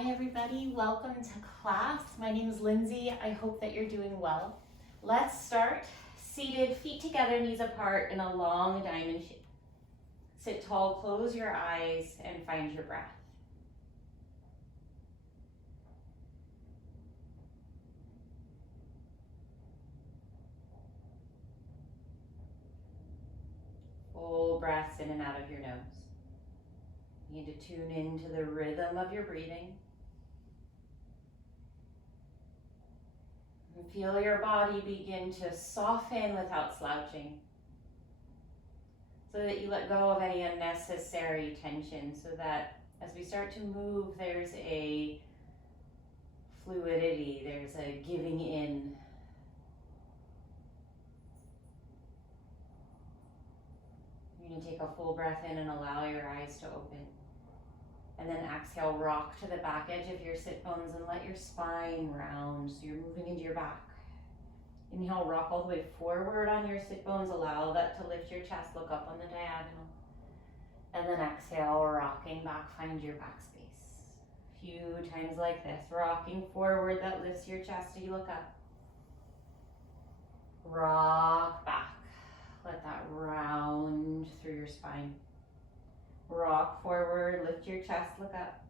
Hi everybody, welcome to class. My name is Lindsay. I hope that you're doing well. Let's start seated, feet together, knees apart in a long diamond shape. Sit tall, close your eyes, and find your breath. Full breaths in and out of your nose. You need to tune into the rhythm of your breathing. And feel your body begin to soften without slouching, so that you let go of any unnecessary tension, so that as we start to move, there's a fluidity, there's a giving in. You're going to take a full breath in and allow your eyes to open. And then exhale, rock to the back edge of your sit bones and let your spine round, so you're moving into your back. Inhale, rock all the way forward on your sit bones. Allow that to lift your chest, look up on the diagonal. And then exhale, rocking back, find your back space. A few times like this, rocking forward, that lifts your chest as you look up. Rock back, let that round through your spine. Rock forward, lift your chest, look up.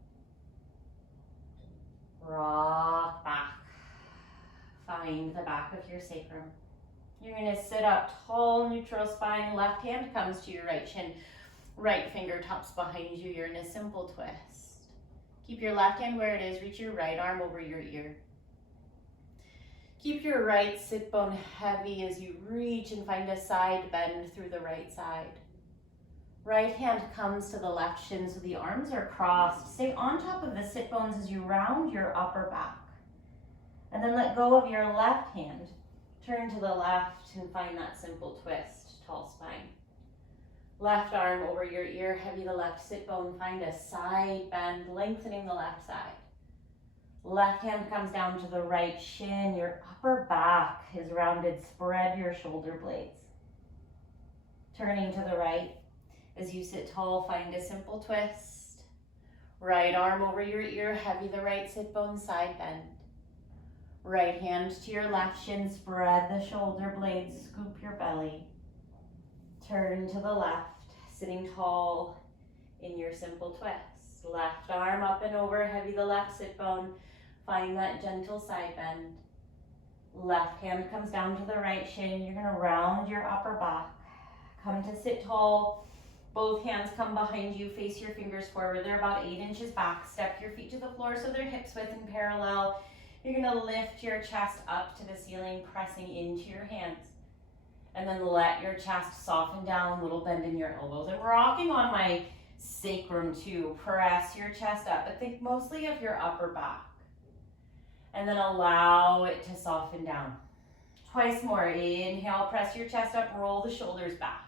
Rock back. Find the back of your sacrum. You're going to sit up tall, neutral spine. Left hand comes to your right shin. Right fingertips behind you. You're in a simple twist. Keep your left hand where it is. Reach your right arm over your ear. Keep your right sit bone heavy as you reach and find a side bend through the right side. Right hand comes to the left shin so the arms are crossed. Stay on top of the sit bones as you round your upper back. And then let go of your left hand. Turn to the left and find that simple twist, tall spine. Left arm over your ear, heavy the left sit bone. Find a side bend, lengthening the left side. Left hand comes down to the right shin. Your upper back is rounded. Spread your shoulder blades. Turning to the right. As you sit tall, find a simple twist. Right arm over your ear, heavy the right sit bone, side bend. Right hand to your left shin, spread the shoulder blades, scoop your belly. Turn to the left, sitting tall in your simple twist. Left arm up and over, heavy the left sit bone. Find that gentle side bend. Left hand comes down to the right shin. You're gonna round your upper back. Come to sit tall. Both hands come behind you, face your fingers forward. They're about 8 inches back. Step your feet to the floor so they're hips width and parallel. You're gonna lift your chest up to the ceiling, pressing into your hands. And then let your chest soften down, little bend in your elbows. I'm rocking on my sacrum too. Press your chest up, but think mostly of your upper back. And then allow it to soften down. Twice more. Inhale, press your chest up, roll the shoulders back.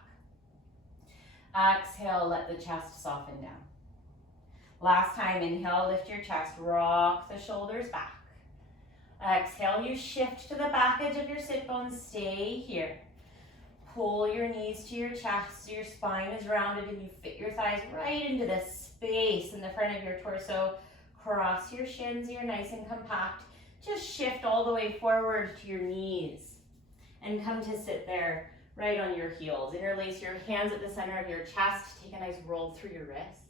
Exhale, let the chest soften down. Last time, inhale, lift your chest, rock the shoulders back. Exhale, you shift to the back edge of your sit bones, stay here. Pull your knees to your chest so your spine is rounded and you fit your thighs right into the space in the front of your torso. Cross your shins, you're nice and compact. Just shift all the way forward to your knees and come to sit there right on your heels. Interlace your hands at the center of your chest. Take a nice roll through your wrists.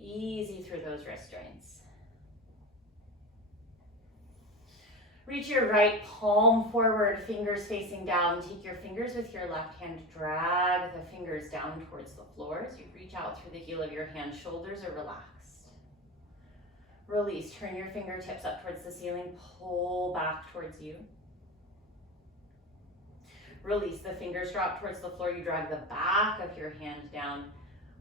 Easy through those wrist joints. Reach your right palm forward, fingers facing down. Take your fingers with your left hand, drag the fingers down towards the floor as you reach out through the heel of your hand. Shoulders are relaxed. Release, turn your fingertips up towards the ceiling, pull back towards you. Release, the fingers drop towards the floor. You drag the back of your hand down,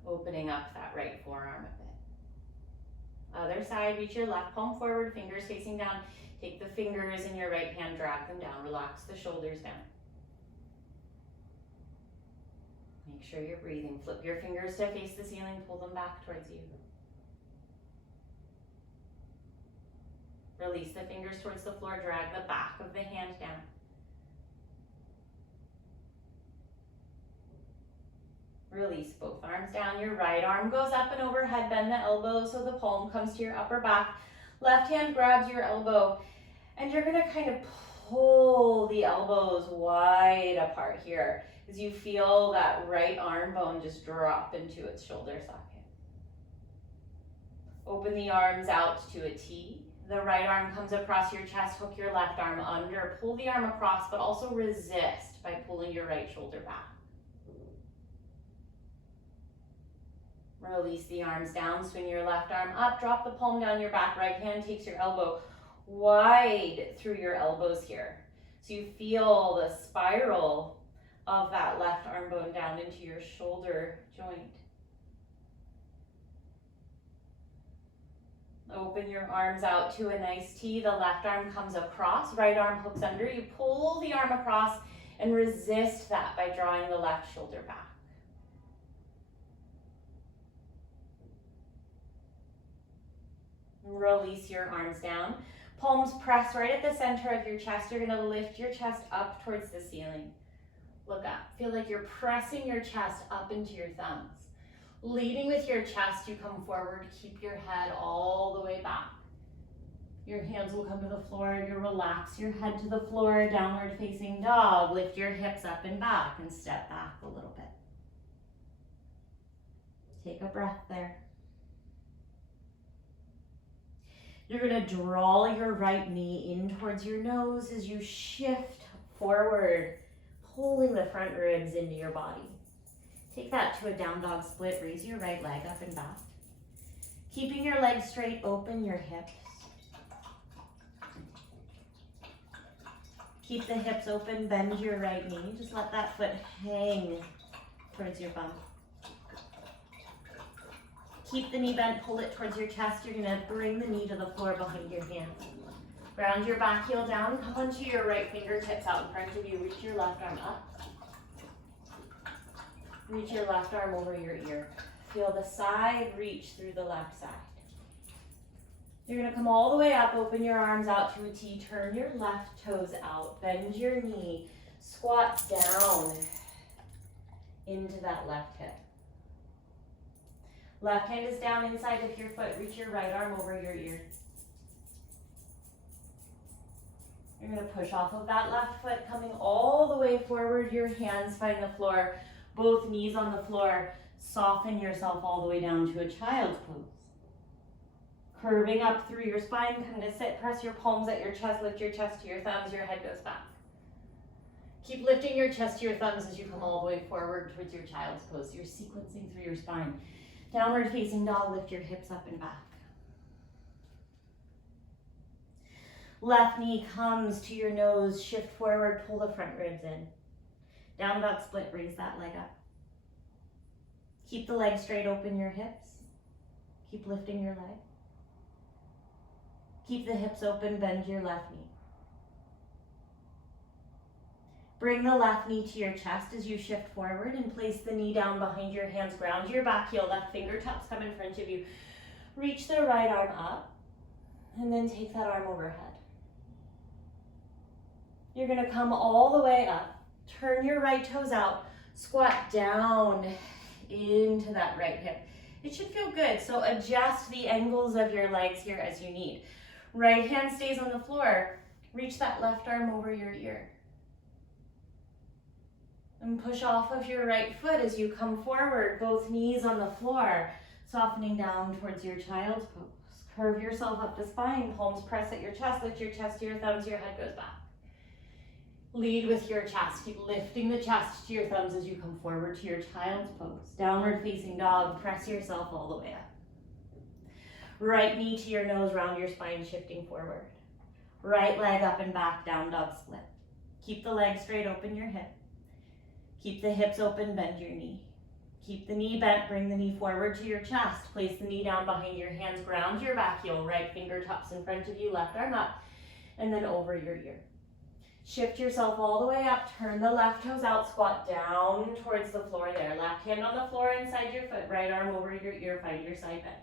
opening up that right forearm a bit. Other side, reach your left palm forward, fingers facing down. Take the fingers in your right hand, drag them down. Relax the shoulders down. Make sure you're breathing. Flip your fingers to face the ceiling, pull them back towards you. Release the fingers towards the floor, drag the back of the hand down. Release both arms down. Your right arm goes up and overhead. Bend the elbow so the palm comes to your upper back. Left hand grabs your elbow. And you're going to kind of pull the elbows wide apart here as you feel that right arm bone just drop into its shoulder socket. Open the arms out to a T. The right arm comes across your chest. Hook your left arm under. Pull the arm across, but also resist by pulling your right shoulder back. Release the arms down. Swing your left arm up. Drop the palm down your back. Right hand takes your elbow wide through your elbows here. So you feel the spiral of that left arm bone down into your shoulder joint. Open your arms out to a nice T. The left arm comes across, right arm hooks under. You pull the arm across and resist that by drawing the left shoulder back. Release your arms down. Palms press right at the center of your chest. You're going to lift your chest up towards the ceiling. Look up. Feel like you're pressing your chest up into your thumbs. Leading with your chest, you come forward. Keep your head all the way back. Your hands will come to the floor. You relax your head to the floor. Downward facing dog. Lift your hips up and back and step back a little bit. Take a breath there. You're going to draw your right knee in towards your nose as you shift forward, pulling the front ribs into your body. Take that to a down dog split. Raise your right leg up and back. Keeping your legs straight, open your hips. Keep the hips open, bend your right knee. Just let that foot hang towards your bum. Keep the knee bent, pull it towards your chest. You're gonna bring the knee to the floor behind your hands. Ground your back heel down, come onto your right fingertips out in front of you. Reach your left arm up. Reach your left arm over your ear. Feel the side reach through the left side. You're gonna come all the way up, open your arms out to a T, turn your left toes out, bend your knee, squat down into that left hip. Left hand is down inside of your foot. Reach your right arm over your ear. You're going to push off of that left foot, coming all the way forward. Your hands find the floor, both knees on the floor. Soften yourself all the way down to a child's pose. Curving up through your spine, come to sit. Press your palms at your chest. Lift your chest to your thumbs. Your head goes back. Keep lifting your chest to your thumbs as you come all the way forward towards your child's pose. You're sequencing through your spine. Downward facing dog, lift your hips up and back. Left knee comes to your nose, shift forward, pull the front ribs in. Down dog split, raise that leg up. Keep the leg straight, open your hips. Keep lifting your leg. Keep the hips open, bend your left knee. Bring the left knee to your chest as you shift forward and place the knee down behind your hands. Ground your back heel, left fingertips come in front of you. Reach the right arm up and then take that arm overhead. You're gonna come all the way up, turn your right toes out, squat down into that right hip. It should feel good, so adjust the angles of your legs here as you need. Right hand stays on the floor. Reach that left arm over your ear. And push off of your right foot as you come forward, both knees on the floor, softening down towards your child's pose. Curve yourself up to spine, palms press at your chest, lift your chest to your thumbs, your head goes back. Lead with your chest, keep lifting the chest to your thumbs as you come forward to your child's pose. Downward facing dog, press yourself all the way up. Right knee to your nose, round your spine, shifting forward. Right leg up and back, down dog split. Keep the leg straight, open your hip. Keep the hips open, bend your knee. Keep the knee bent, bring the knee forward to your chest. Place the knee down behind your hands, ground your back heel, right fingertips in front of you, left arm up, and then over your ear. Shift yourself all the way up, turn the left toes out, squat down towards the floor there. Left hand on the floor inside your foot, right arm over your ear, find your side bend.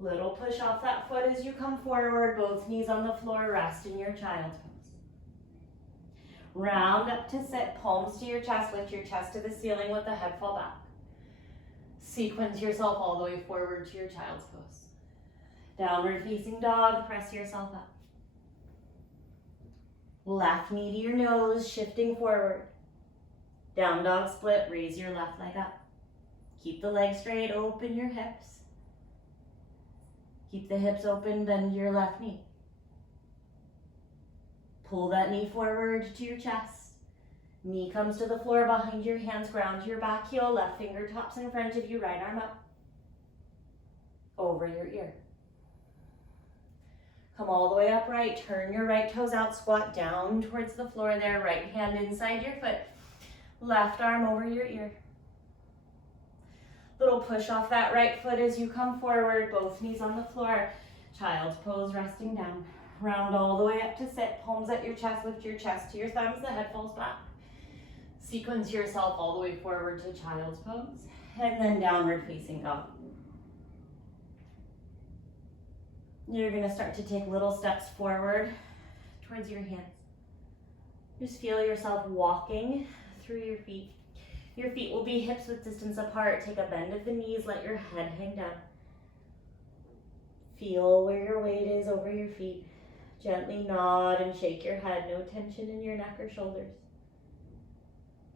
Little push off that foot as you come forward, both knees on the floor, rest in your child's pose. Round up to sit, palms to your chest, lift your chest to the ceiling, let the head fall back. Sequence yourself all the way forward to your child's pose. Downward facing dog, press yourself up. Left knee to your nose, shifting forward. Down dog split, raise your left leg up. Keep the legs straight, open your hips. Keep the hips open, bend your left knee. Pull that knee forward to your chest. Knee comes to the floor behind your hands, ground your back heel, left fingertips in front of you, right arm up. Over your ear. Come all the way upright, turn your right toes out, squat down towards the floor there, right hand inside your foot, left arm over your ear. Little push off that right foot as you come forward, both knees on the floor, child's pose, resting down. Round all the way up to sit, palms at your chest, lift your chest to your thumbs, the head falls back. Sequence yourself all the way forward to child's pose, and then downward facing dog. You're gonna start to take little steps forward towards your hands. Just feel yourself walking through your feet. Your feet will be hips width distance apart. Take a bend of the knees, let your head hang down. Feel where your weight is over your feet. Gently nod and shake your head, no tension in your neck or shoulders.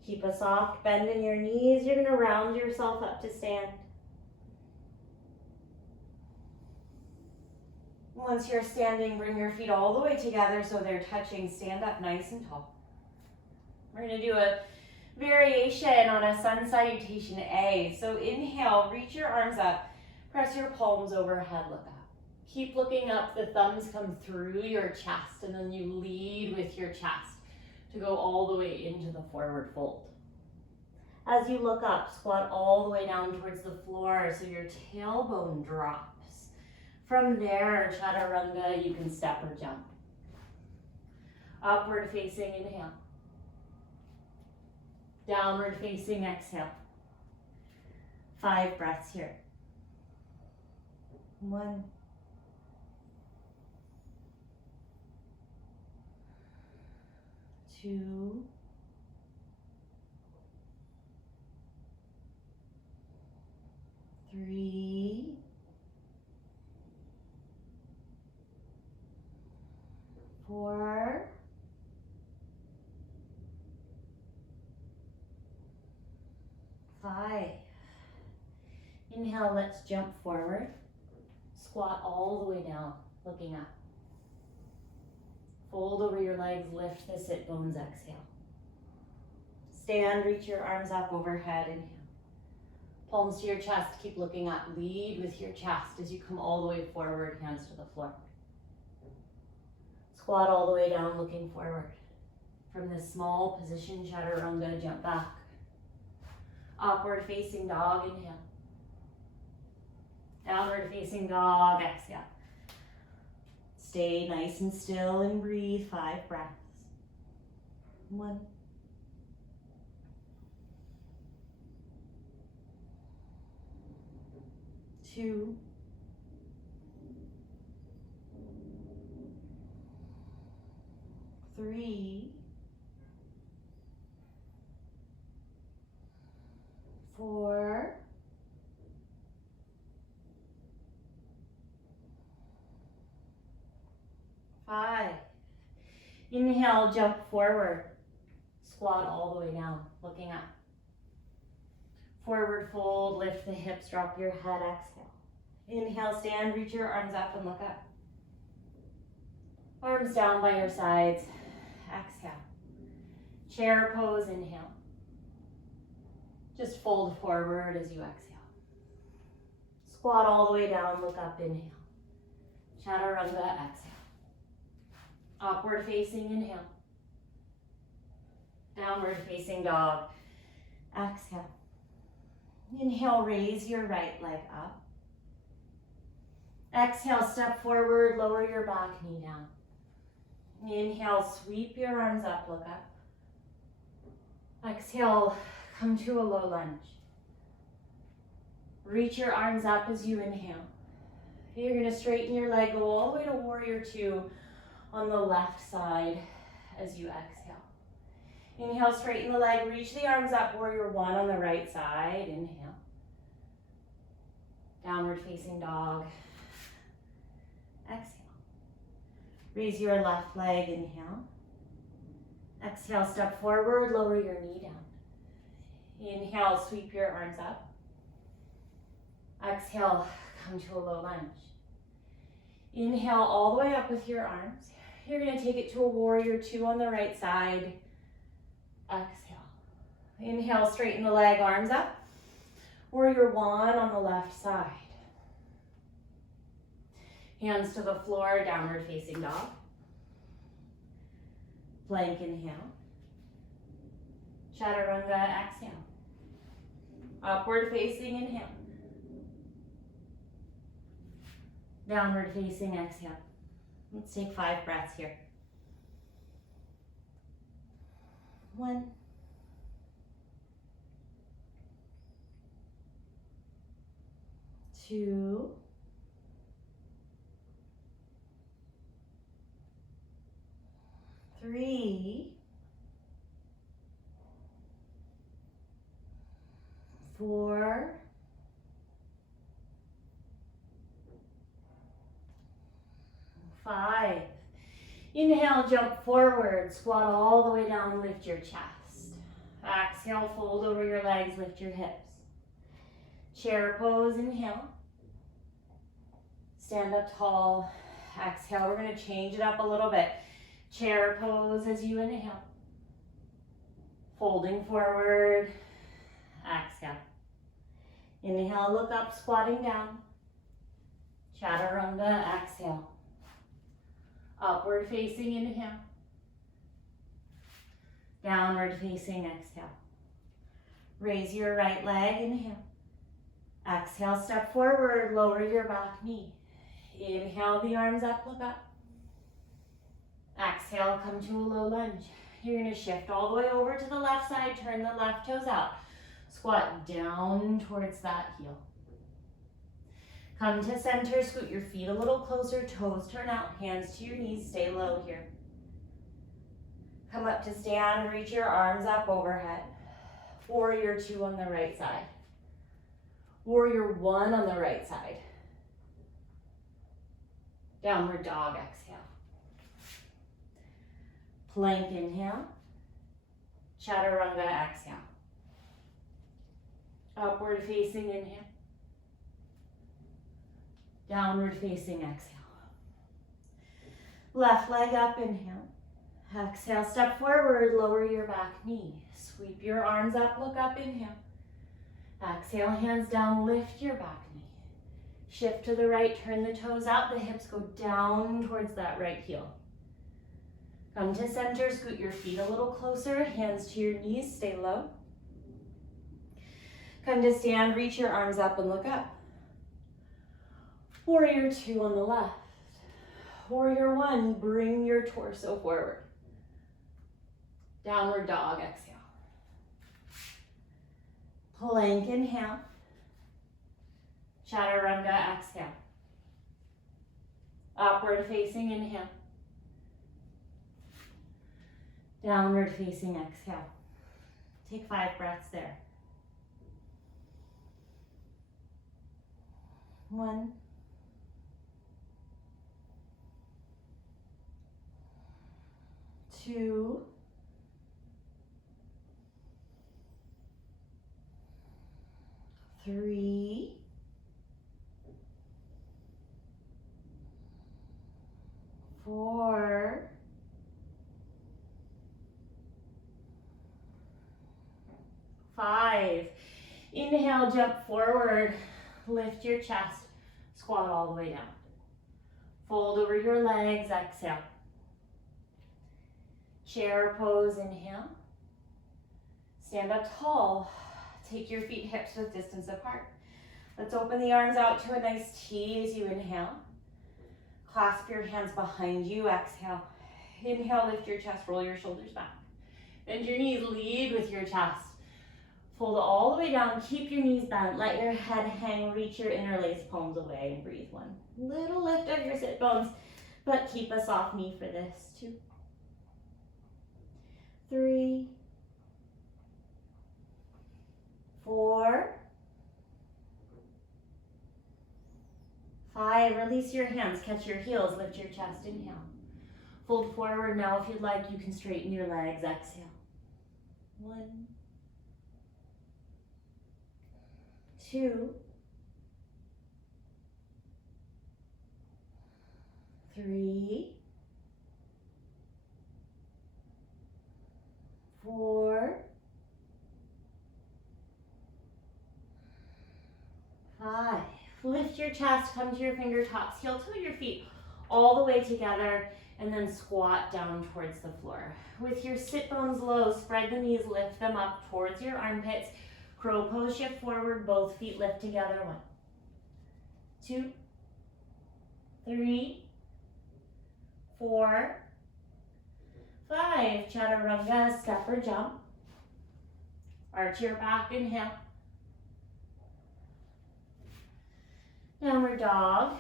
Keep a soft bend in your knees. You're gonna round yourself up to stand. Once you're standing, bring your feet all the way together so they're touching. Stand up nice and tall. We're gonna do a variation on a sun salutation A. So inhale, reach your arms up, press your palms overhead, look up. Keep looking up, the thumbs come through your chest, and then you lead with your chest to go all the way into the forward fold. As you look up, squat all the way down towards the floor so your tailbone drops. From there, Chaturanga, you can step or jump. Upward facing inhale. Downward facing exhale. 5 breaths here. 1. 2. 3. 4. 5. Inhale, let's jump forward. Squat all the way down, looking up. Fold over your legs, lift the sit bones, exhale. Stand, reach your arms up overhead, inhale. Palms to your chest, keep looking up. Lead with your chest as you come all the way forward, hands to the floor. Squat all the way down, looking forward. From this small position, Chaturanga, jump back. Upward facing dog, inhale. Downward facing dog, exhale. Stay nice and still and breathe. 5 breaths. 1. 2. 3. 4. 5. Inhale, jump forward. Squat all the way down, looking up. Forward fold, lift the hips, drop your head, exhale. Inhale, stand, reach your arms up and look up. Arms down by your sides, exhale. Chair pose, inhale. Just fold forward as you exhale. Squat all the way down, look up, inhale. Chaturanga, exhale. Upward facing, inhale. Downward facing dog, exhale. Inhale, raise your right leg up. Exhale, step forward, lower your back knee down. Inhale, sweep your arms up, look up. Exhale, come to a low lunge. Reach your arms up as you inhale. You're going to straighten your leg, go all the way to warrior 2 on the left side as you exhale. Inhale, straighten the leg, reach the arms up, warrior one on the right side. Inhale. Downward facing dog. Exhale. Raise your left leg, inhale. Exhale, step forward, lower your knee down. Inhale, sweep your arms up. Exhale, come to a low lunge. Inhale all the way up with your arms. You're going to take it to a warrior two on the right side. Exhale. Inhale, straighten the leg, arms up. Warrior one on the left side. Hands to the floor, downward facing dog. Plank, inhale. Chaturanga, exhale. Upward facing, inhale. Downward facing, exhale. Let's take 5 breaths here. 1. 2. 3. 4. 5. Inhale, jump forward, squat all the way down, lift your chest. Exhale, fold over your legs, lift your hips. Chair pose, inhale. Stand up tall. Exhale, we're going to change it up a little bit. Chair pose as you inhale. Folding forward. Exhale. Inhale, look up, squatting down. Chaturanga, exhale. Upward facing, inhale. Downward facing, exhale. Raise your right leg, inhale. Exhale, step forward, lower your back knee. Inhale, the arms up, look up. Exhale, come to a low lunge. You're going to shift all the way over to the left side, turn the left toes out. Squat down towards that heel. Come to center, scoot your feet a little closer, toes turn out, hands to your knees, stay low here. Come up to stand, reach your arms up overhead. Warrior two on the right side. Warrior one on the right side. Downward dog, exhale. Plank, inhale. Chaturanga, exhale. Upward facing, inhale. Downward facing, exhale. Left leg up, inhale. Exhale, step forward, lower your back knee. Sweep your arms up, look up, inhale. Exhale, hands down, lift your back knee. Shift to the right, turn the toes out, the hips go down towards that right heel. Come to center, scoot your feet a little closer, hands to your knees, stay low. Come to stand, reach your arms up and look up. Warrior two on the left. Warrior one, bring your torso forward. Downward dog, exhale. Plank, inhale. Chaturanga, exhale. Upward facing, inhale. Downward facing, exhale. Take 5 breaths there. 1. 2. 3. 4. 5. Inhale, jump forward, lift your chest, squat all the way down. Fold over your legs, exhale. Chair pose, inhale. Stand up tall. Take your feet hips width distance apart. Let's open the arms out to a nice T as you inhale. Clasp your hands behind you, exhale. Inhale, lift your chest, roll your shoulders back. Bend your knees, lead with your chest. Fold all the way down, keep your knees bent, let your head hang, reach your interlaced palms away and breathe. 1 little lift of your sit bones, but keep a soft knee for this. 2. 3. 4, 5, release your hands, catch your heels, lift your chest, inhale. Fold forward now if you'd like, you can straighten your legs, exhale. 1, 2, 3, 4, 5. Lift your chest, come to your fingertips, heel toe your feet all the way together, and then squat down towards the floor. With your sit bones low, spread the knees, lift them up towards your armpits. Crow pose, shift forward, both feet lift together. 1, 2, 3, 4, 5. Chaturanga, step or jump. Arch your back, inhale. Downward dog.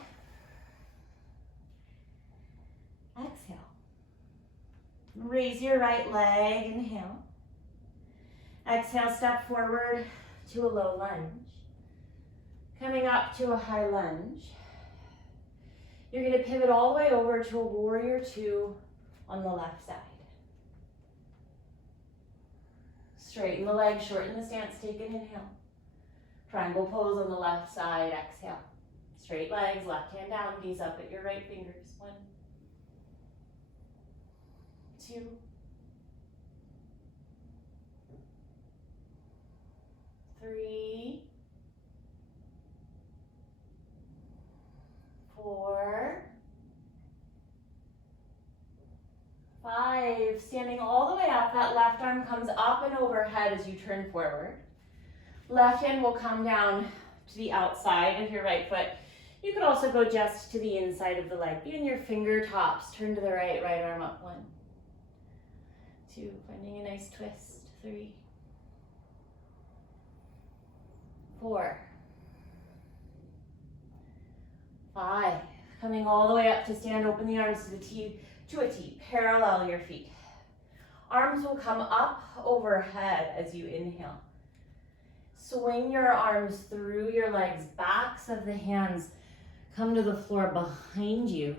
Exhale. Raise your right leg, inhale. Exhale, step forward to a low lunge. Coming up to a high lunge. You're going to pivot all the way over to a warrior 2 on the left side. Straighten the legs, shorten the stance, take an inhale. Triangle pose on the left side, exhale. Straight legs, left hand down, gaze up at your right fingers. 1, 2, 3, 4, 5. Standing all the way up, that left arm comes up and overhead as you turn forward. Left hand will come down to the outside of your right foot. You could also go just to the inside of the leg. Be in your fingertips, turn to the right, right arm up. 1, 2, finding a nice twist. 3, 4, 5. Coming all the way up to stand, open the arms to a T. Parallel your feet. Arms will come up overhead as you inhale. Swing your arms through your legs, backs of the hands come to the floor behind you.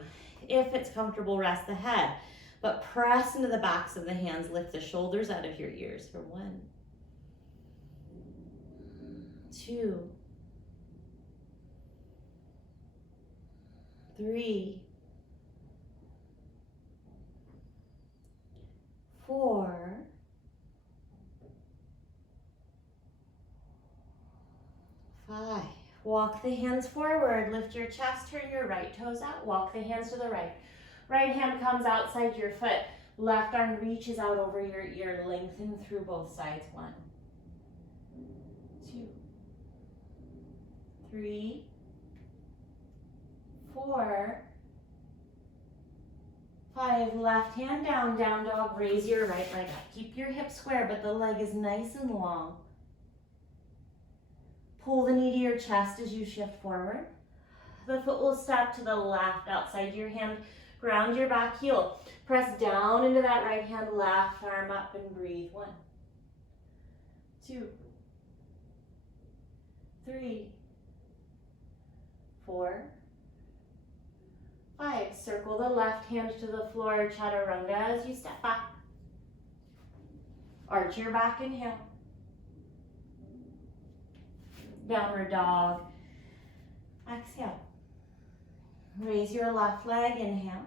If it's comfortable, rest the head, but press into the backs of the hands, lift the shoulders out of your ears for 1, 2, 3, 4, 5. Walk the hands forward, lift your chest, turn your right toes out, walk the hands to the right. Right hand comes outside your foot, left arm reaches out over your ear, lengthen through both sides. 1, 2, 3, 4, 5. Left hand down, down dog, raise your right leg up. Keep your hips square, but the leg is nice and long. Pull the knee to your chest as you shift forward. The foot will step to the left outside your hand. Ground your back heel. Press down into that right hand, left arm up and breathe. 1, 2, 3, 4, 5. Circle the left hand to the floor, Chaturanga as you step back. Arch your back, inhale. Downward dog. Exhale. Raise your left leg, inhale.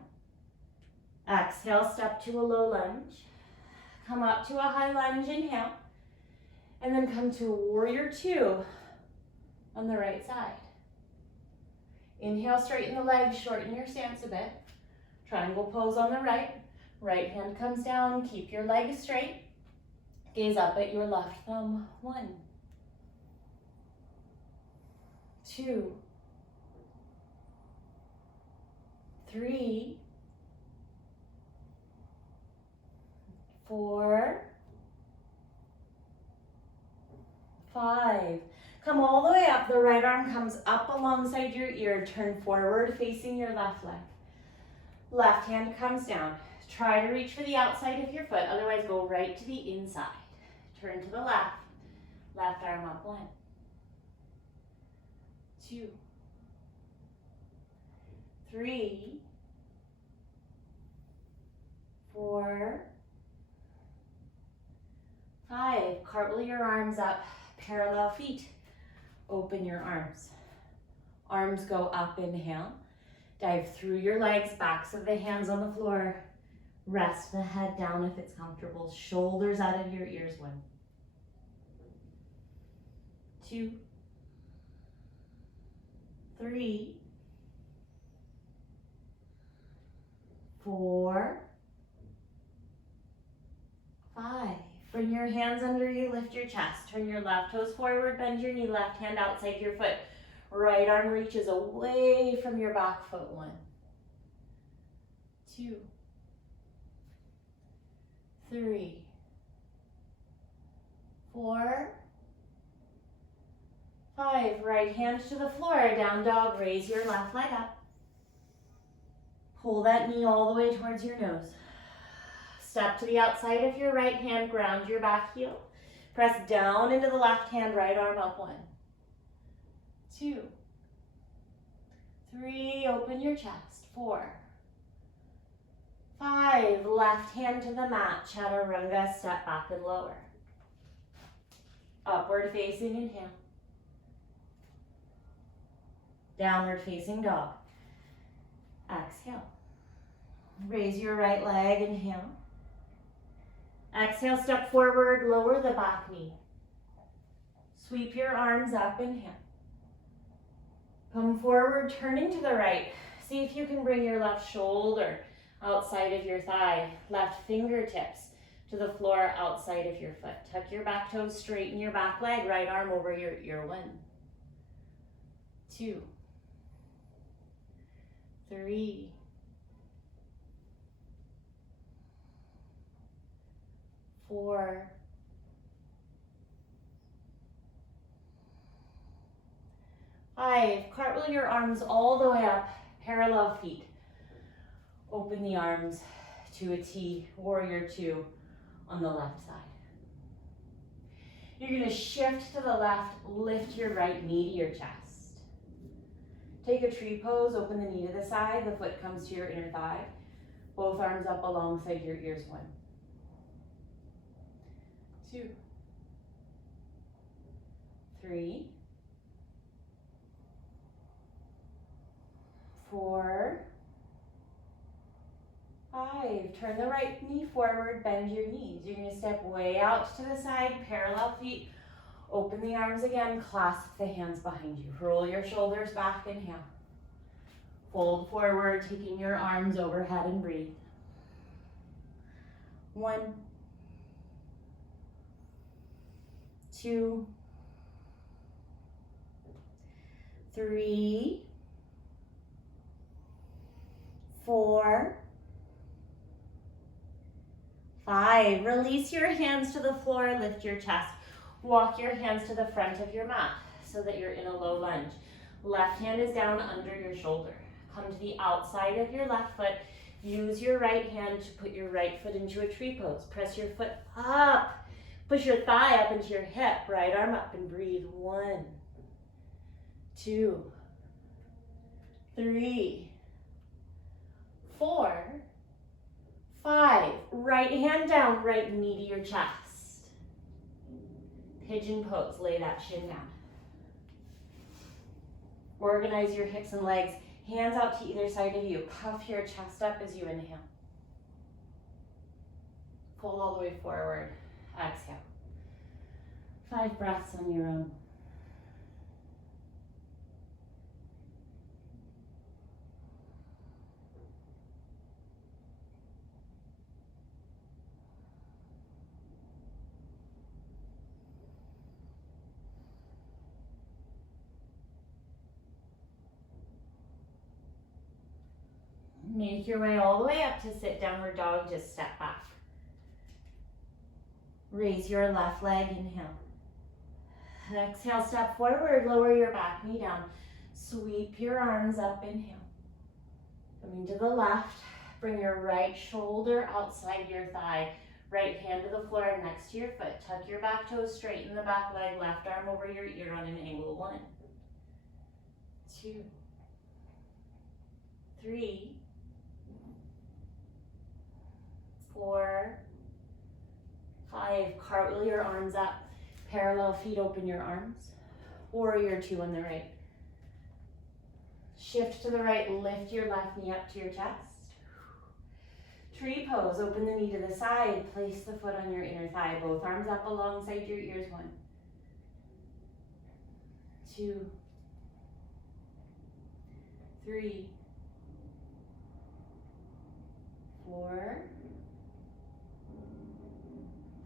Exhale, step to a low lunge. Come up to a high lunge, inhale. And then come to a warrior 2 on the right side. Inhale, straighten the legs, shorten your stance a bit. Triangle pose on the right. Right hand comes down, keep your legs straight. Gaze up at your left thumb. 1, 2, 3, 4, 5. Come all the way up. The right arm comes up alongside your ear. Turn forward, facing your left leg. Left hand comes down. Try to reach for the outside of your foot. Otherwise, go right to the inside. Turn to the left. Left arm up. 1, 2, 3, 4, 5. Cartwheel your arms up, parallel feet. Open your arms. Arms go up, inhale. Dive through your legs, backs of the hands on the floor. Rest the head down if it's comfortable. Shoulders out of your ears. 1, 2, 3, 4, 5. Bring your hands under you, lift your chest. Turn your left toes forward, bend your knee, left hand outside your foot. Right arm reaches away from your back foot. 1, 2, 3, 4, 5. Right hand to the floor, down dog. Raise your left leg up. Pull that knee all the way towards your nose. Step to the outside of your right hand, ground your back heel. Press down into the left hand, right arm up. 1, 2, 3, open your chest. 4, 5, left hand to the mat, Chaturanga, step back and lower. Upward facing inhale. Downward facing dog. Exhale. Raise your right leg, inhale. Exhale, step forward, lower the back knee. Sweep your arms up, inhale. Come forward, turning to the right. See if you can bring your left shoulder outside of your thigh. Left fingertips to the floor outside of your foot. Tuck your back toes, straighten your back leg, right arm over your ear. 1, 2, 3, 4, 5. Cartwheel your arms all the way up, parallel feet. Open the arms to a T, warrior 2 on the left side. You're going to shift to the left, lift your right knee to your chest. Take a tree pose, open the knee to the side, the foot comes to your inner thigh. Both arms up alongside your ears. 1, 2, 3, 4, 5. Turn the right knee forward, bend your knees. You're going to step way out to the side, parallel feet. Open the arms again, clasp the hands behind you. Roll your shoulders back, inhale. Fold forward, taking your arms overhead and breathe. 1, 2, 3, 4, 5. Release your hands to the floor, lift your chest. Walk your hands to the front of your mat so that you're in a low lunge. Left hand is down under your shoulder. Come to the outside of your left foot. Use your right hand to put your right foot into a tree pose. Press your foot up. Push your thigh up into your hip. Right arm up and breathe. 1, 2, 3, 4, 5. Right hand down, right knee to your chest. Pigeon pose, lay that shin down. Organize your hips and legs, hands out to either side of you. Puff your chest up as you inhale. Pull all the way forward, exhale. 5 breaths on your own. Make your way all the way up to sit downward dog, just step back. Raise your left leg, inhale. Exhale, step forward, lower your back knee down. Sweep your arms up, inhale. Coming to the left, bring your right shoulder outside your thigh. Right hand to the floor next to your foot. Tuck your back toes, straighten the back leg, left arm over your ear on an angle. 1, 2, 3, 4, 5. Cartwheel your arms up. Parallel feet, open your arms. Warrior 2 on the right. Shift to the right, lift your left knee up to your chest. Tree pose, open the knee to the side, place the foot on your inner thigh, both arms up alongside your ears. 1, 2, 3, 4,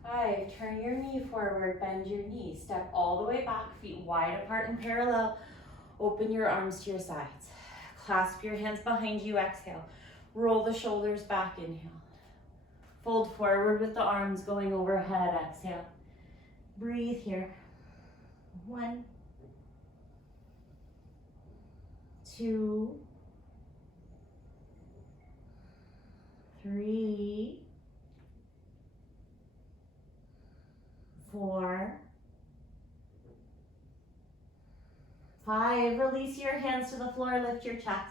5. Turn your knee forward, bend your knee, step all the way back, feet wide apart and parallel. Open your arms to your sides. Clasp your hands behind you, exhale. Roll the shoulders back, inhale. Fold forward with the arms going overhead, exhale. Breathe here. 1, 2, 3, 4, 5. Release your hands to the floor, lift your chest.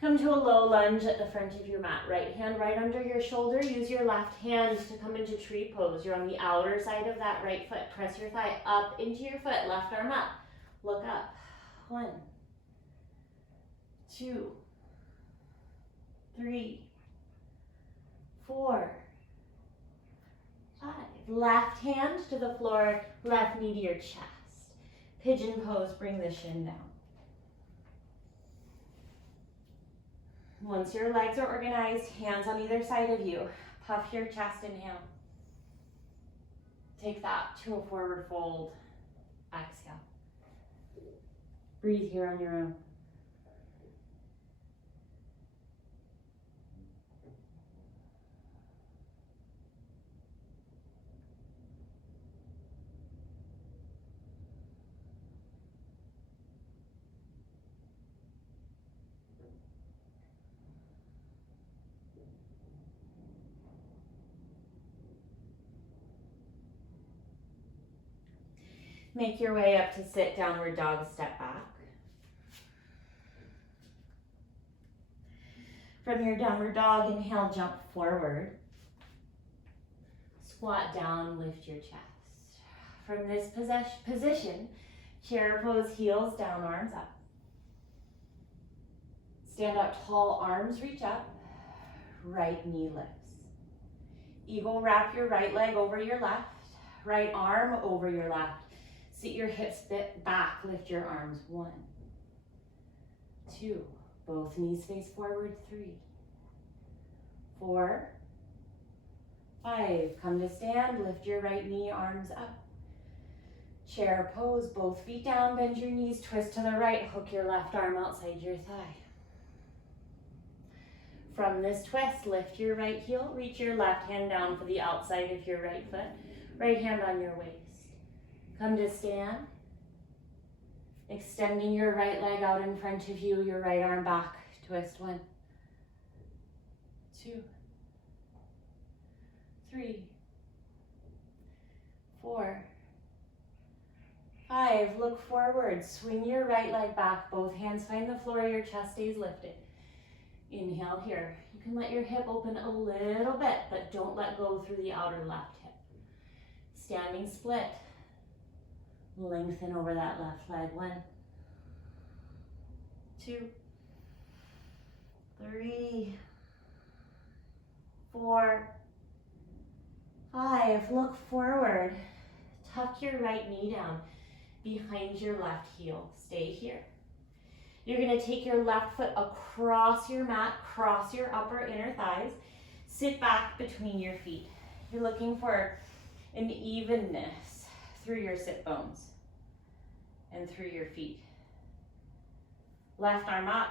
Come to a low lunge at the front of your mat. Right hand right under your shoulder. Use your left hand to come into tree pose. You're on the outer side of that right foot. Press your thigh up into your foot. Left arm up. Look up. 1, 2, 3, 4, 5. Left hand to the floor. Left knee to your chest. Pigeon pose. Bring the shin down. Once your legs are organized, hands on either side of you. Puff your chest, inhale. Take that to a forward fold. Exhale. Breathe here on your own. Make your way up to sit, downward dog, step back. From your downward dog, inhale, jump forward. Squat down, lift your chest. From this position, chair pose, heels down, arms up. Stand up tall, arms reach up. Right knee lifts. Eagle, wrap your right leg over your left. Right arm over your left. Sit your hips back, lift your arms. 1, 2, both knees face forward. 3, 4, 5. Come to stand, lift your right knee, arms up. Chair pose, both feet down, bend your knees, twist to the right, hook your left arm outside your thigh. From this twist, lift your right heel, reach your left hand down for the outside of your right foot, right hand on your waist. Come to stand, extending your right leg out in front of you, your right arm back, twist. 1, 2, 3, 4, 5. Look forward, swing your right leg back, both hands find the floor, your chest stays lifted. Inhale here. You can let your hip open a little bit, but don't let go through the outer left hip. Standing split. Lengthen over that left leg. 1, 2, 3, 4, 5. Look forward. Tuck your right knee down behind your left heel. Stay here. You're going to take your left foot across your mat, cross your upper inner thighs, sit back between your feet. You're looking for an evenness through your sit bones and through your feet. Left arm up,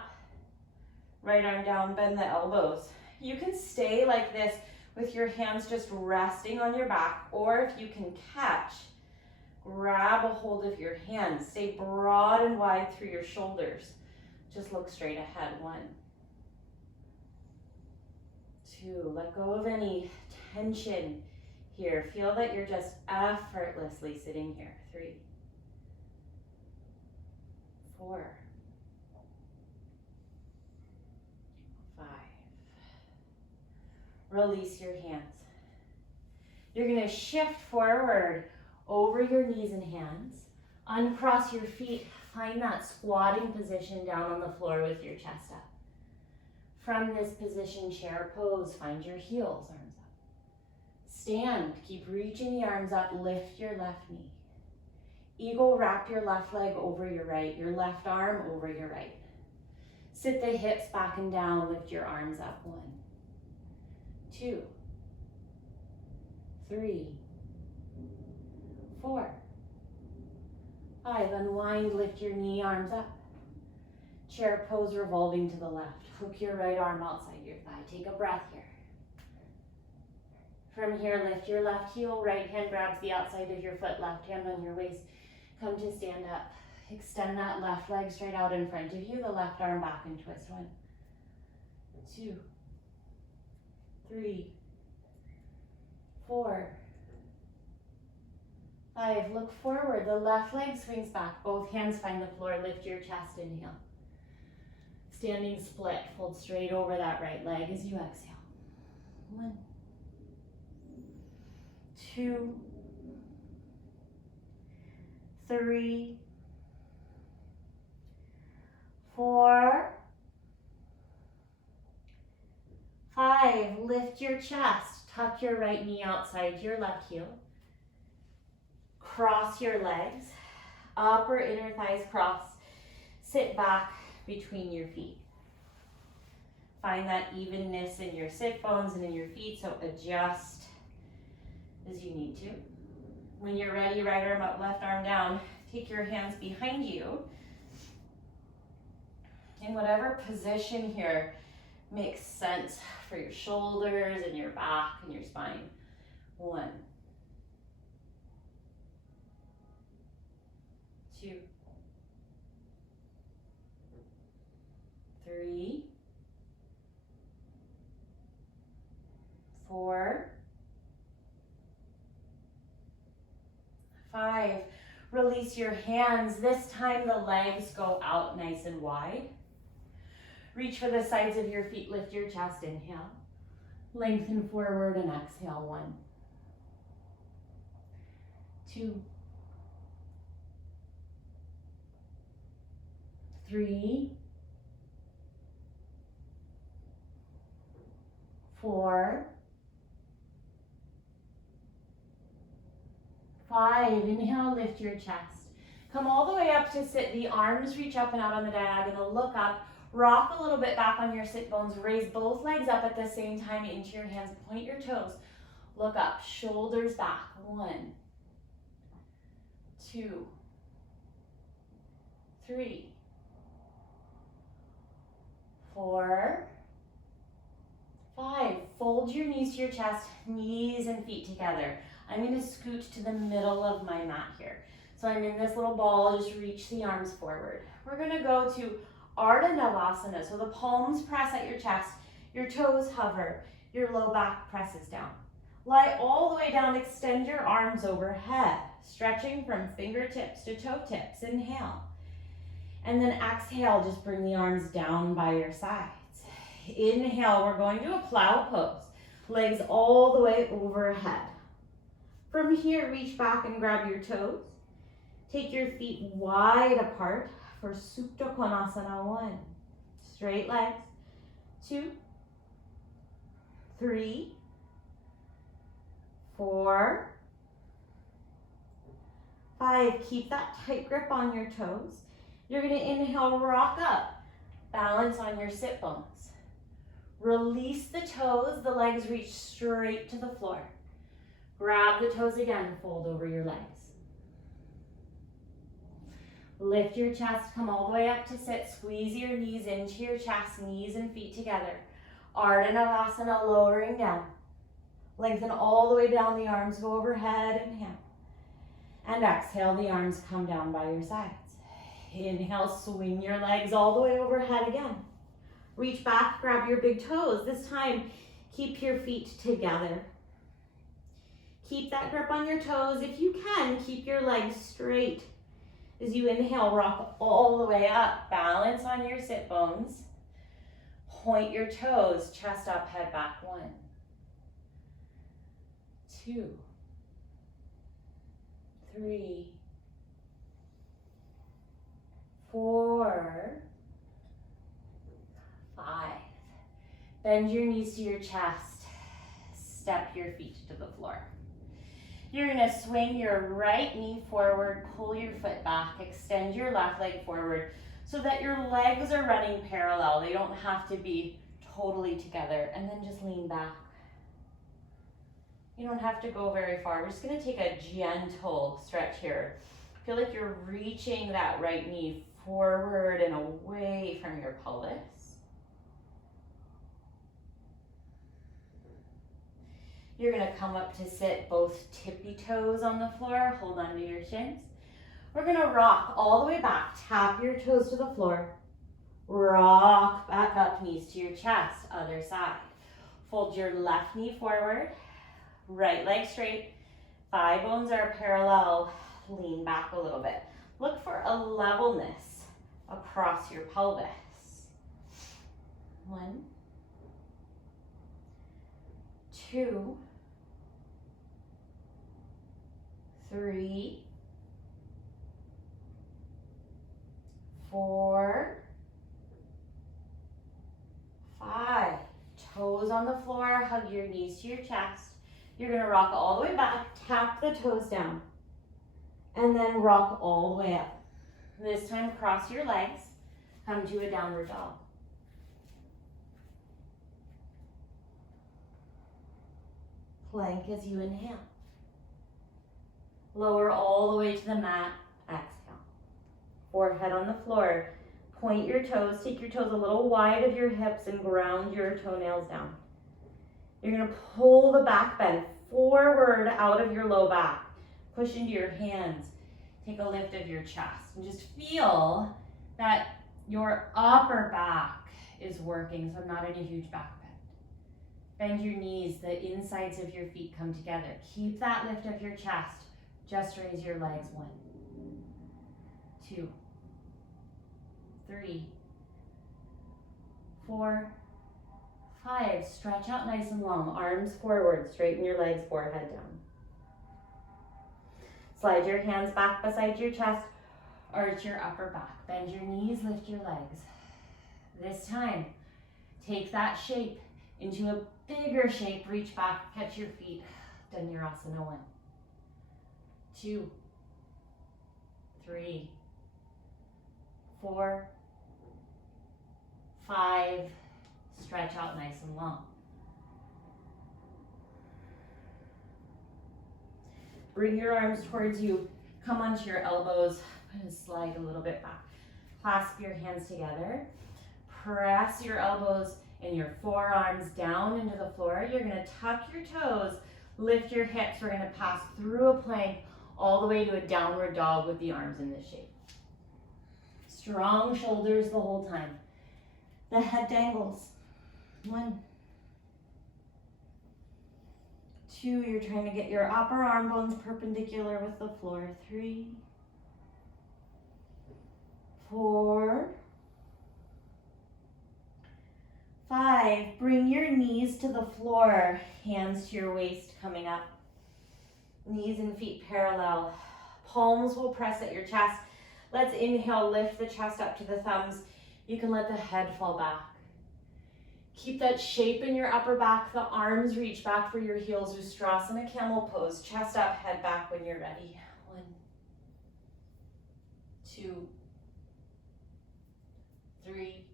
right arm down, bend the elbows. You can stay like this with your hands just resting on your back, or if you can catch, grab a hold of your hands. Stay broad and wide through your shoulders. Just look straight ahead. 1, 2, let go of any tension here. Feel that you're just effortlessly sitting here. 3, 4, Release your hands. You're going to shift forward over your knees and hands. Uncross your feet. Find that squatting position down on the floor with your chest up. From this position, chair pose, find your heels, arms up. Stand, keep reaching the arms up, lift your left knee. Eagle, wrap your left leg over your right, your left arm over your right. Sit the hips back and down, lift your arms up. 1, 2, 3, 4, 5. Unwind, lift your knee, arms up. Chair pose, revolving to the left. Hook your right arm outside your thigh. Take a breath here. From here, lift your left heel, right hand grabs the outside of your foot, left hand on your waist. Come to stand up. Extend that left leg straight out in front of you, the left arm back and twist. 1, 2, 3, 4, 5. Look forward. The left leg swings back. Both hands find the floor. Lift your chest. Inhale. Standing split. Fold straight over that right leg as you exhale. 1, 2, 3, 4, 5. Lift your chest. Tuck your right knee outside your left heel. Cross your legs. Upper inner thighs cross. Sit back between your feet. Find that evenness in your sit bones and in your feet, so adjust as you need to. When you're ready, right arm up, left arm down. Take your hands behind you. In whatever position here makes sense for your shoulders and your back and your spine. 1, 2, 3, 4, 5. Release your hands. This time the legs go out nice and wide. Reach for the sides of your feet. Lift your chest. Inhale. Lengthen forward and exhale. 1, 2, 3, 4, 5. Inhale, lift your chest. Come all the way up to sit. The arms reach up and out on the diagonal. Look up. Rock a little bit back on your sit bones. Raise both legs up at the same time into your hands. Point your toes. Look up. Shoulders back. 1, 2, 3, 4, 5. Fold your knees to your chest, knees and feet together. I'm going to scoot to the middle of my mat here. So I'm in this little ball, just reach the arms forward. We're going to go to Arda Navasana. So the palms press at your chest, your toes hover, your low back presses down. Lie all the way down, extend your arms overhead, stretching from fingertips to toe tips. Inhale. And then exhale, just bring the arms down by your sides. Inhale, we're going to a plow pose. Legs all the way overhead. From here, reach back and grab your toes. Take your feet wide apart for Supta Konasana. 1. Straight legs. 2, 3, 4, 5. Keep that tight grip on your toes. You're going to inhale, rock up. Balance on your sit bones. Release the toes. The legs reach straight to the floor. Grab the toes again, fold over your legs. Lift your chest, come all the way up to sit. Squeeze your knees into your chest, knees and feet together. Arda Navasana, lowering down. Lengthen all the way down, the arms go overhead. Inhale. And exhale, the arms come down by your sides. Inhale, swing your legs all the way overhead again. Reach back, grab your big toes. This time, keep your feet together. Keep that grip on your toes. If you can, keep your legs straight. As you inhale, rock all the way up. Balance on your sit bones. Point your toes, chest up, head back. 1, 2, 3, 4, 5. Bend your knees to your chest. Step your feet to the floor. You're gonna swing your right knee forward, pull your foot back, extend your left leg forward so that your legs are running parallel. They don't have to be totally together, and then just lean back. You don't have to go very far. We're just gonna take a gentle stretch here. Feel like you're reaching that right knee forward and away from your pelvis. You're gonna come up to sit, both tippy toes on the floor, hold on to your shins. We're gonna rock all the way back, tap your toes to the floor, rock back up, knees to your chest, other side. Fold your left knee forward, right leg straight, thigh bones are parallel, lean back a little bit. Look for a levelness across your pelvis. 1, 2, 3, 4, 5. Toes on the floor, hug your knees to your chest. You're gonna rock all the way back, tap the toes down, and then rock all the way up. This time, cross your legs, come to a downward dog. Plank as you inhale. Lower all the way to the mat, exhale. Forehead on the floor. Point your toes, take your toes a little wide of your hips and ground your toenails down. You're gonna pull the back bend forward out of your low back. Push into your hands. Take a lift of your chest and just feel that your upper back is working, so not in a huge back bend. Bend your knees, the insides of your feet come together. Keep that lift of your chest. Just raise your legs. 1, 2, 3, 4, 5. Stretch out nice and long. Arms forward. Straighten your legs, forehead down. Slide your hands back beside your chest. Arch your upper back. Bend your knees, lift your legs. This time, take that shape into a bigger shape. Reach back, catch your feet. Dhanurasana 1, 2, 3, 4, 5. Stretch out nice and long. Bring your arms towards you. Come onto your elbows. And slide a little bit back. Clasp your hands together. Press your elbows and your forearms down into the floor. You're going to tuck your toes, lift your hips. We're going to pass through a plank all the way to a downward dog with the arms in this shape. Strong shoulders the whole time. The head dangles. 1, 2, you're trying to get your upper arm bones perpendicular with the floor. 3, 4, 5. Bring your knees to the floor, hands to your waist coming up. Knees and feet parallel. Palms will press at your chest. Let's inhale, lift the chest up to the thumbs. You can let the head fall back. Keep that shape in your upper back. The arms reach back for your heels. Ustrasana, camel pose. Chest up, head back when you're ready. 1, 2, 3,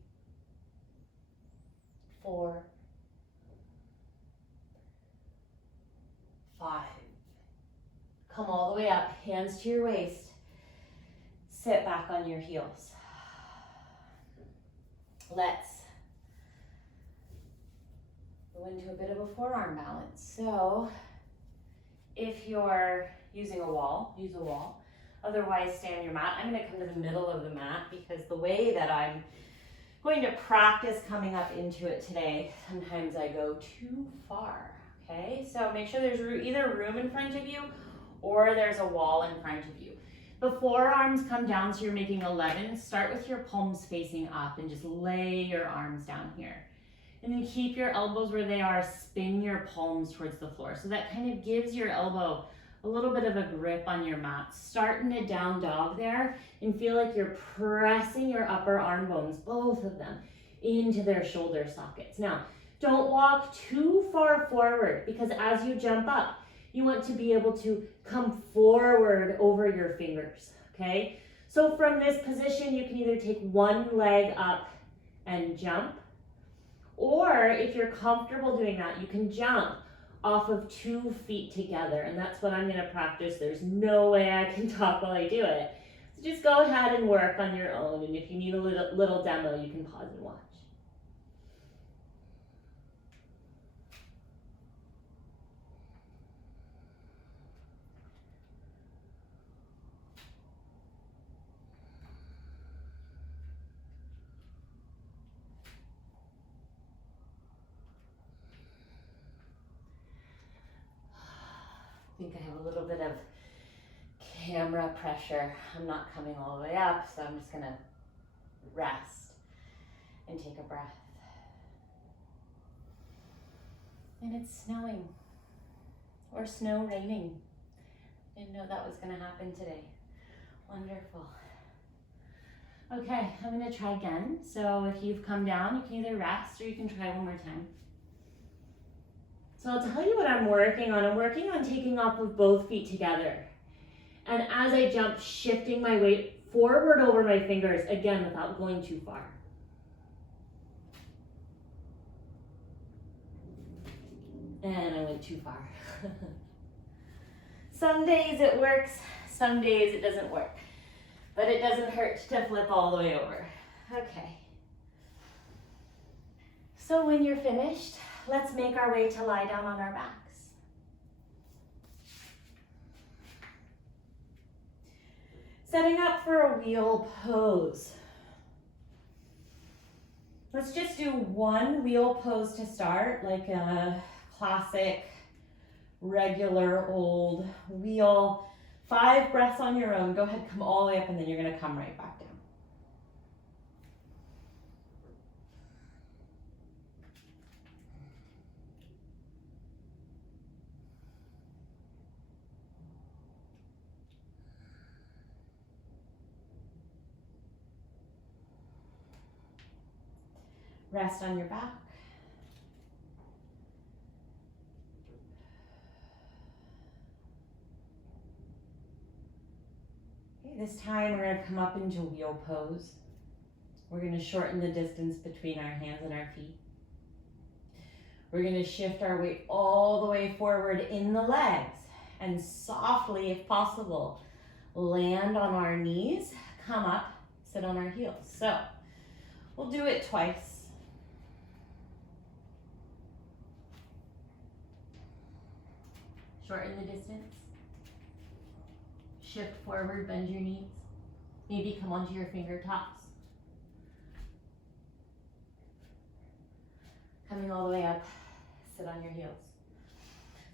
4, 5. Come all the way up, hands to your waist. Sit back on your heels. Let's go into a bit of a forearm balance. So if you're using a wall, use a wall. Otherwise, stay on your mat. I'm going to come to the middle of the mat because the way that I'm going to practice coming up into it today, sometimes I go too far, okay? So make sure there's either room in front of you or there's a wall in front of you. The forearms come down, so you're making 11. Start with your palms facing up and just lay your arms down here. And then keep your elbows where they are, spin your palms towards the floor. So that kind of gives your elbow a little bit of a grip on your mat. Start in a down dog there and feel like you're pressing your upper arm bones, both of them, into their shoulder sockets. Now, don't walk too far forward because as you jump up, you want to be able to come forward over your fingers, okay? So from this position, you can either take one leg up and jump, or if you're comfortable doing that, you can jump off of 2 feet together, and that's what I'm gonna practice. There's no way I can talk while I do it. So just go ahead and work on your own, and if you need a little demo, you can pause and watch. I think I have a little bit of camera pressure. I'm not coming all the way up, so I'm just gonna rest and take a breath. And it's snowing, or snow raining. Didn't know that was gonna happen today. Wonderful. Okay, I'm gonna try again. So if you've come down, you can either rest or you can try one more time. So I'll tell you what I'm working on. I'm working on taking off with both feet together. And as I jump, shifting my weight forward over my fingers, again, without going too far. And I went too far. Some days it works, some days it doesn't work. But it doesn't hurt to flip all the way over. Okay. So when you're finished, let's make our way to lie down on our backs. Setting up for a wheel pose. Let's just do one wheel pose to start, like a classic, regular old wheel. 5 breaths on your own. Go ahead, come all the way up, and then you're gonna come right back down. Rest on your back. Okay, this time we're going to come up into wheel pose. We're going to shorten the distance between our hands and our feet. We're going to shift our weight all the way forward in the legs and softly, if possible, land on our knees, come up, sit on our heels. So we'll do it twice. Shorten the distance. Shift forward, bend your knees. Maybe come onto your fingertips. Coming all the way up, sit on your heels.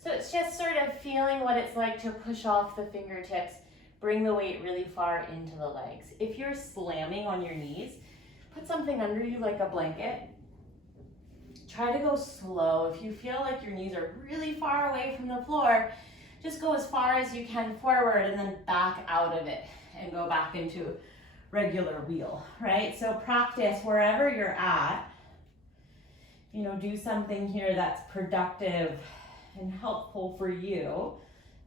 So it's just sort of feeling what it's like to push off the fingertips, bring the weight really far into the legs. If you're slamming on your knees, put something under you like a blanket. Try to go slow. If you feel like your knees are really far away from the floor, just go as far as you can forward and then back out of it and go back into regular wheel, right? So practice wherever you're at. You know, do something here that's productive and helpful for you.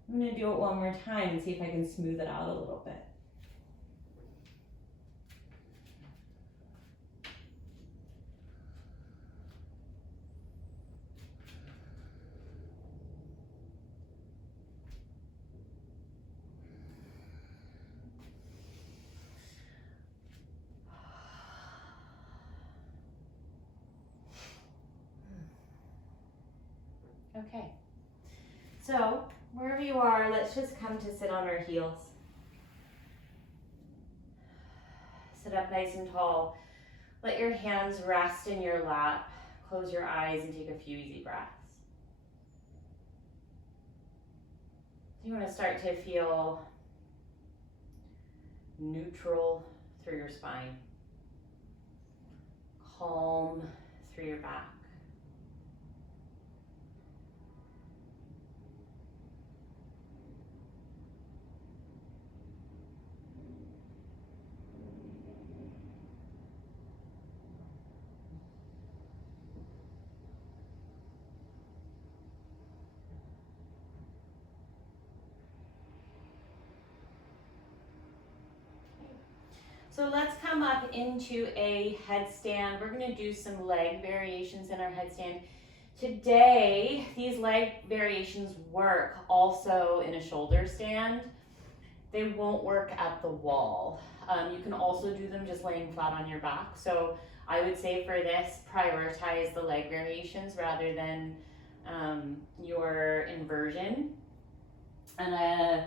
I'm gonna do it one more time and see if I can smooth it out a little bit. Okay, so wherever you are, let's just come to sit on our heels. Sit up nice and tall. Let your hands rest in your lap. Close your eyes and take a few easy breaths. You want to start to feel neutral through your spine, calm through your back. So let's come up into a headstand. We're gonna do some leg variations in our headstand. Today, these leg variations work also in a shoulder stand. They won't work at the wall. You can also do them just laying flat on your back. So I would say for this, prioritize the leg variations rather than your inversion. And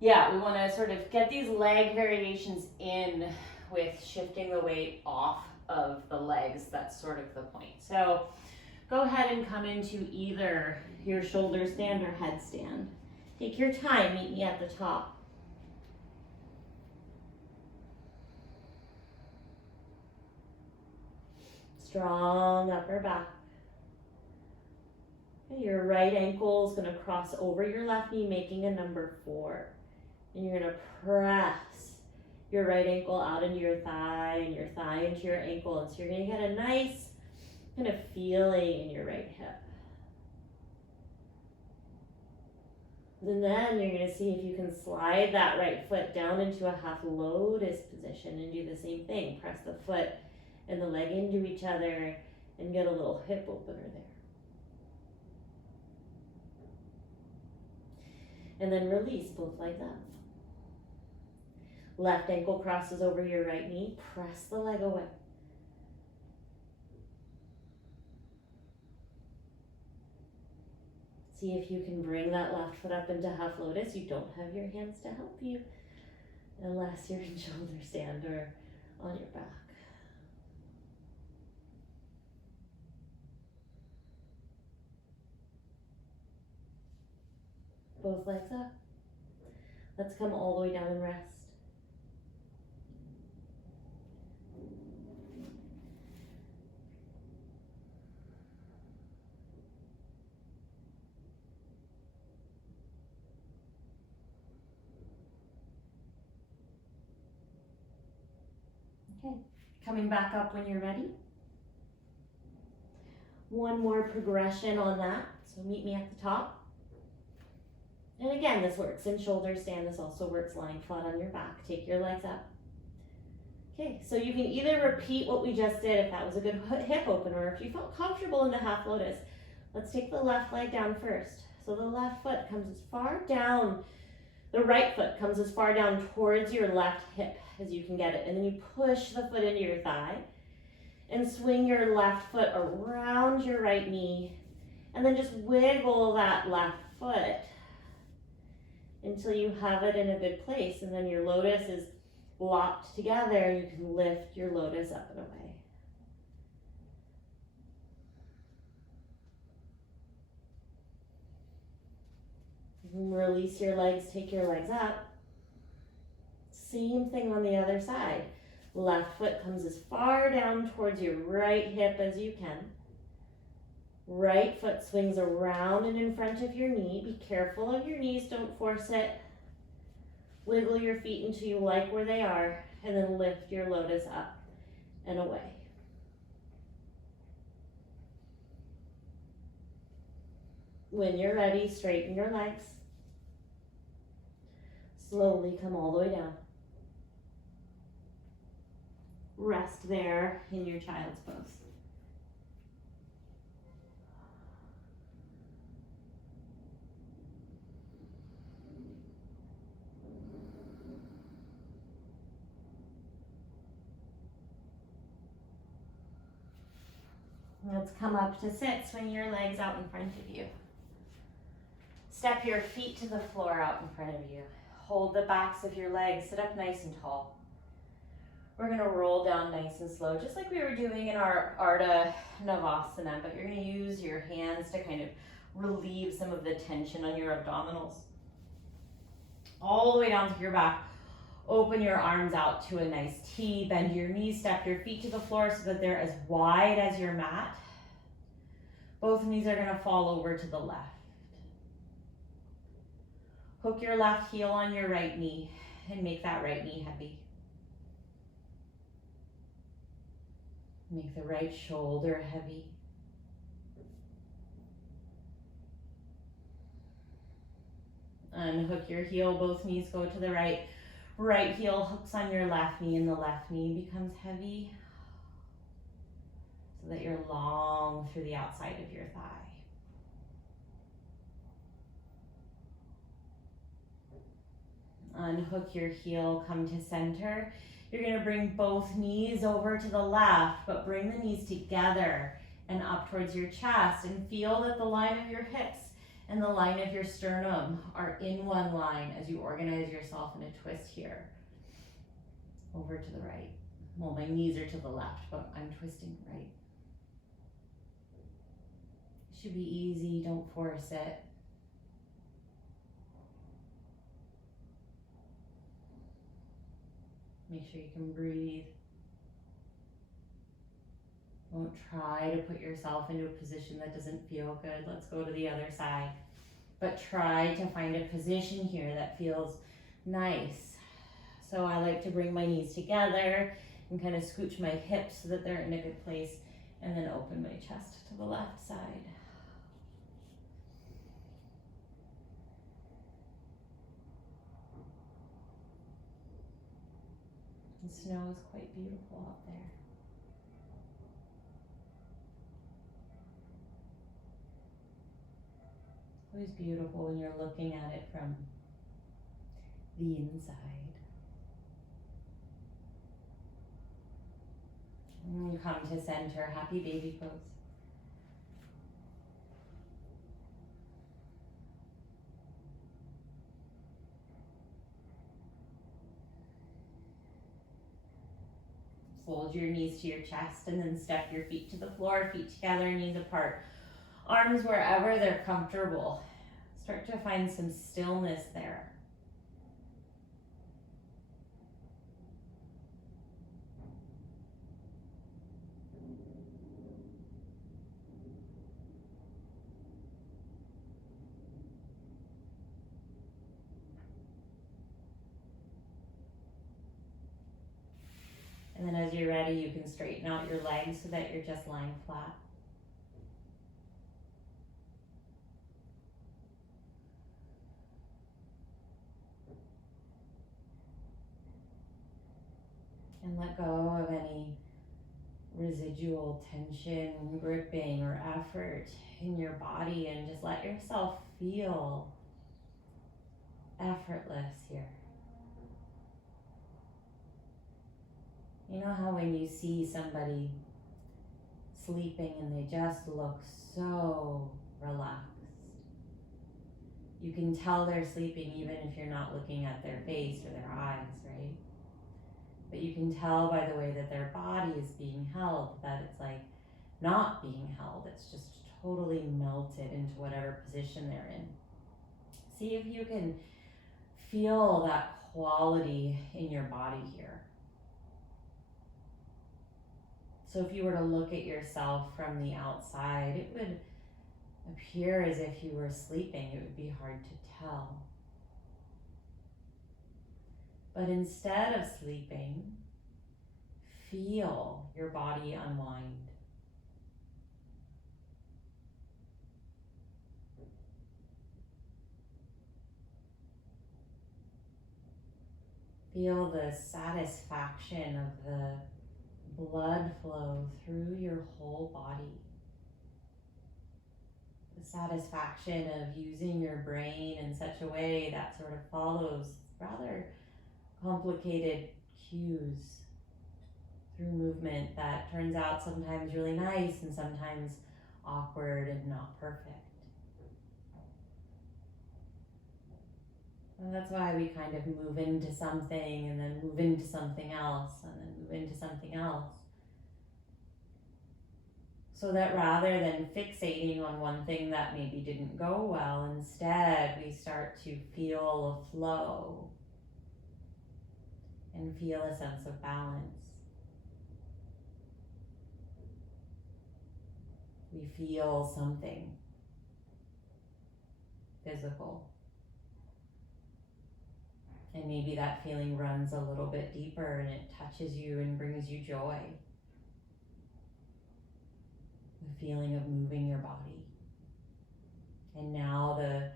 yeah, we want to sort of get these leg variations in with shifting the weight off of the legs. That's sort of the point. So go ahead and come into either your shoulder stand or headstand. Take your time, meet me at the top. Strong upper back. Your right ankle is going to cross over your left knee, making a number 4. And you're going to press your right ankle out into your thigh and your thigh into your ankle. And so you're going to get a nice kind of feeling in your right hip. And then you're going to see if you can slide that right foot down into a half lotus position and do the same thing. Press the foot and the leg into each other and get a little hip opener there. And then release both legs up. Left ankle crosses over your right knee. Press the leg away. See if you can bring that left foot up into half lotus. You don't have your hands to help you unless you're in shoulder stand or on your back. Both legs up. Let's come all the way down and rest. Okay, coming back up when you're ready. One more progression on that. So meet me at the top. And again, this works in shoulder stand. This also works lying flat on your back. Take your legs up. Okay, so you can either repeat what we just did if that was a good hip opener, or if you felt comfortable in the half lotus. Let's take the left leg down first. So the left foot comes as far down, the right foot comes as far down towards your left hip as you can get it. And then you push the foot into your thigh and swing your left foot around your right knee. And then just wiggle that left foot until you have it in a good place, and then your lotus is locked together and you can lift your lotus up and away. Release your legs, take your legs up. Same thing on the other side. Left foot comes as far down towards your right hip as you can. Right foot swings around and in front of your knee. Be careful of your knees, don't force it. Wiggle your feet until you like where they are, and then lift your lotus up and away. When you're ready, straighten your legs. Slowly come all the way down. Rest there in your child's pose. Let's come up to sit. Swing your legs out in front of you. Step your feet to the floor out in front of you. Hold the backs of your legs. Sit up nice and tall. We're going to roll down nice and slow, just like we were doing in our Arda Navasana, but you're going to use your hands to kind of relieve some of the tension on your abdominals. All the way down to your back. Open your arms out to a nice T. Bend your knees, step your feet to the floor so that they're as wide as your mat. Both knees are going to fall over to the left. Hook your left heel on your right knee and make that right knee heavy. Make the right shoulder heavy. Unhook your heel, both knees go to the right. Right heel hooks on your left knee and the left knee becomes heavy so that you're long through the outside of your thigh. Unhook your heel, come to center. You're going to bring both knees over to the left, but bring the knees together and up towards your chest, and feel that the line of your hips and the line of your sternum are in one line as you organize yourself in a twist here. Over to the right. Well, my knees are to the left, but I'm twisting right. It should be easy, don't force it. Make sure you can breathe. Don't try to put yourself into a position that doesn't feel good. Let's go to the other side. But try to find a position here that feels nice. So I like to bring my knees together and kind of scooch my hips so that they're in a good place, and then open my chest to the left side. The snow is quite beautiful out there. It's always beautiful when you're looking at it from the inside. And you come to center, happy baby pose. Fold your knees to your chest and then step your feet to the floor, feet together, knees apart. Arms wherever they're comfortable. Start to find some stillness there. And then as you're ready, you can straighten out your legs so that you're just lying flat. And let go of any residual tension, gripping, or effort in your body, and just let yourself feel effortless here. You know how when you see somebody sleeping and they just look so relaxed? You can tell they're sleeping even if you're not looking at their face or their eyes, right? But you can tell by the way that their body is being held that it's like not being held. It's just totally melted into whatever position they're in. See if you can feel that quality in your body here. So if you were to look at yourself from the outside, it would appear as if you were sleeping. It would be hard to tell. But instead of sleeping, feel your body unwind. Feel the satisfaction of the blood flow through your whole body. The satisfaction of using your brain in such a way that sort of follows rather complicated cues through movement that turns out sometimes really nice and sometimes awkward and not perfect. And that's why we kind of move into something and then move into something else and then move into something else. So that rather than fixating on one thing that maybe didn't go well, instead we start to feel a flow and feel a sense of balance. We feel something physical. And maybe that feeling runs a little bit deeper and it touches you and brings you joy. The feeling of moving your body. And now the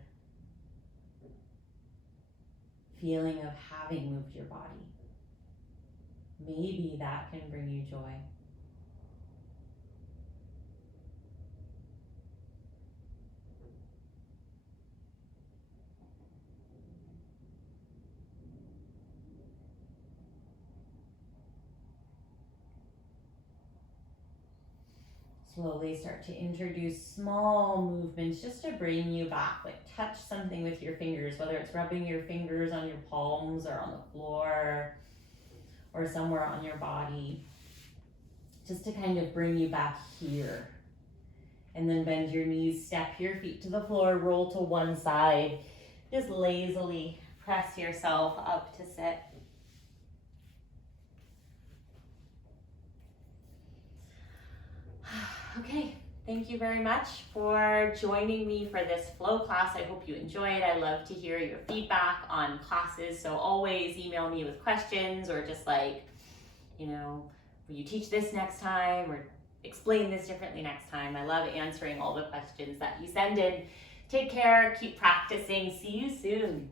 feeling of having moved your body. Maybe that can bring you joy. Slowly start to introduce small movements just to bring you back. Like touch something with your fingers, whether it's rubbing your fingers on your palms or on the floor or somewhere on your body, just to kind of bring you back here. And then bend your knees, step your feet to the floor, roll to one side. Just lazily press yourself up to sit. Okay, thank you very much for joining me for this flow class. I hope you enjoyed. I love to hear your feedback on classes, so always email me with questions or just like, you know, will you teach this next time or explain this differently next time. I love answering all the questions that you send in. Take care, keep practicing. See you soon.